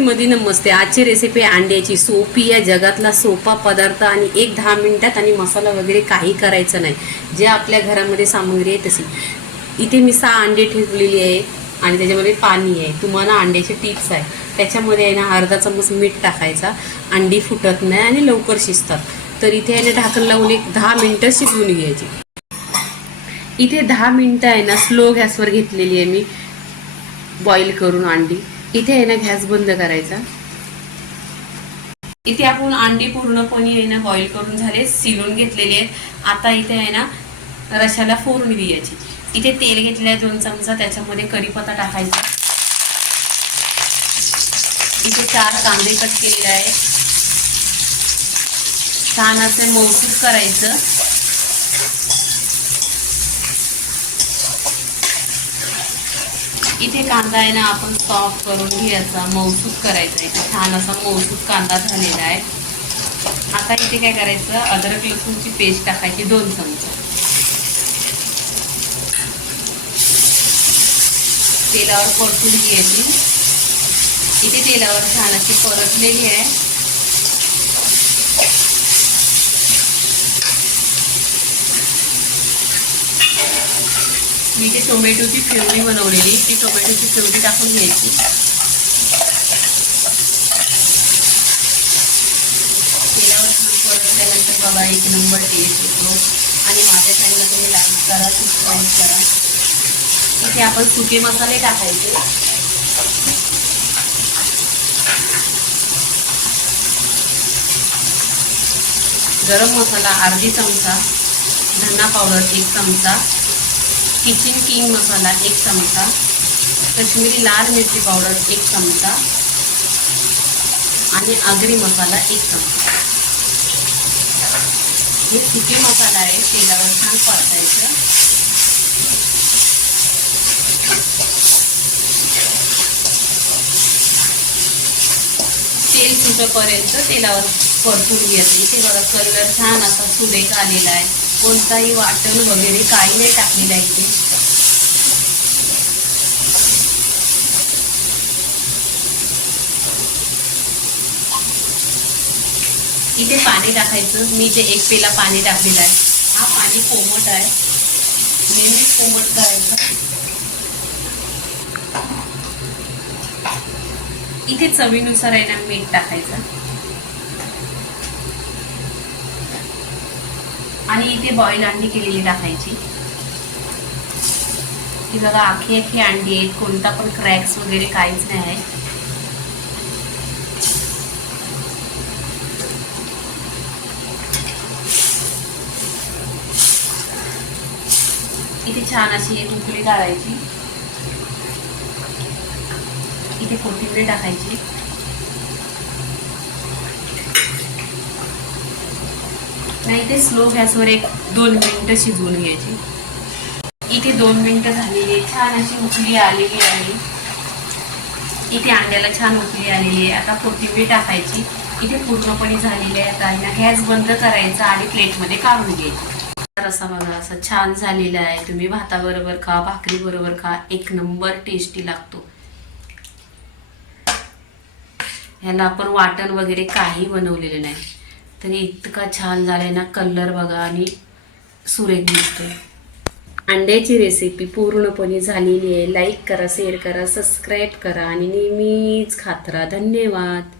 मध्ये नमस्ते. आजची रेसिपी अंड्याची सोपी. या जगातला सोपा पदार्थ आणि एक दहा मिनिटात आणि मसाला वगैरे काही करायचं नाही. जे आपल्या घरामध्ये सामग्री आहे तशी. इथे मी सहा अंडे ठेवलेली आहे आणि त्याच्यामध्ये पाणी आहे. तुम्हाला अंड्याचे टिप्स आहे. त्याच्यामध्ये आहे ना अर्धा चमच मीठ टाकायचा. अंडी फुटत नाही आणि लवकर शिजतात. तर इथे आहे ना ढाकण लावून एक दहा मिनिटं शिजवून घ्यायची. इथे दहा मिनटं आहे ना स्लो गॅसवर घेतलेली आहे मी. बॉईल करून अंडी. इथे आहे ना गॅस बंद करायचा. इथे आपण अंडी पूर्णपणे आहे ना बॉईल करून झाले सिलून घेतलेली आहेत. आता इथे आहे ना रशाला फोडणी द्यायची. इथे तेल घेतलेलं आहे दोन चमचा त्याच्यामध्ये कढीपत्ता टाकायचा. इथे चार कांदे कट केलेले आहे छान असं मौसूद करायचं. इथे कांदा आहे ना आपण सॉफ्ट करून घ्यायचा मौसूद करायचा. इथे छान असा मौसूद कांदा झालेला आहे. आता इथे काय करायचं अद्रक लसूणची पेस्ट टाकायची दोन चमचे. तेलावर परतून घ्यायची. इथे तेलावर छान अशी परतलेली आहे. मी ते टोमॅटोची प्युरी बनवलेली. ती टोमॅटोची प्युरी टाकून घ्यायची. तेलावर छान परतल्यानंतर बाबा एक नंबर टेस्ट येतो आणि माझ्या चॅनलला तुम्ही लाईक करा सबस्क्राईब करा. इथे आपण सुके मसाले टाकायचे. गरम मसाला अर्धी चमचा धना पावडर एक चमचा किचन किंग मसाला एक चमचा कश्मीरी लाल मिरची पावडर एक चमचा आणि आगरी मसाला एक चमचा हे सुके मसाला आहे तेलावर छान परतायचं. तेल सुटेपर्यंत तेलावर परतून घ्यायचं. इथे बघा कलर छान असा सुरेख आलेला आहे. कोणताही वाटण वगैरे काही नाही टाकलेलं आहे इथे इथे पाणी टाकायचं. मी इथे एक पेला पाणी टाकलेलं आहे. हा पाणी कोमट आहे. नेहमीच कोमट करायचं. इथे चवीनुसार आहे ना मीठ टाकायचं. आणि इथे बॉईल अंडी केलेली टाकायची. की बघा आखी आखी अंडी आहेत कोणता पण क्रॅक्स वगैरे काहीच नाही आहे. इथे छान अशी एक उकळी काढायची. इथे कोथिंबीर टाकायची. नाही ते स्लो गॅसवर एक दोन मिनिटं शिजवून घ्यायची. इथे दोन मिनटं झालेली आहे छान अशी उकळी आलेली आहे. इथे अंड्याला छान उकळी आलेली आहे. आता कोथिंबीर टाकायची. इथे पूर्णपणे झालेली आहे. आता ना गॅस बंद करायचा आणि प्लेटमध्ये काढून घ्यायची. रसा बघा असा छान झालेला आहे. तुम्ही भाताबरोबर खा भाकरी बरोबर खा. एक नंबर टेस्टी लागतो. ह्याला आपण वाटण वगैरे काही बनवलेलं नाही. तरी इतका छान झालाय ना कलर बघा आणि सुरेख दिसतोय. अंड्याची रेसिपी पूर्णपणे झालेली आहे. लाईक करा शेअर करा सबस्क्राईब करा आणि नेहमीच खात राहा. धन्यवाद.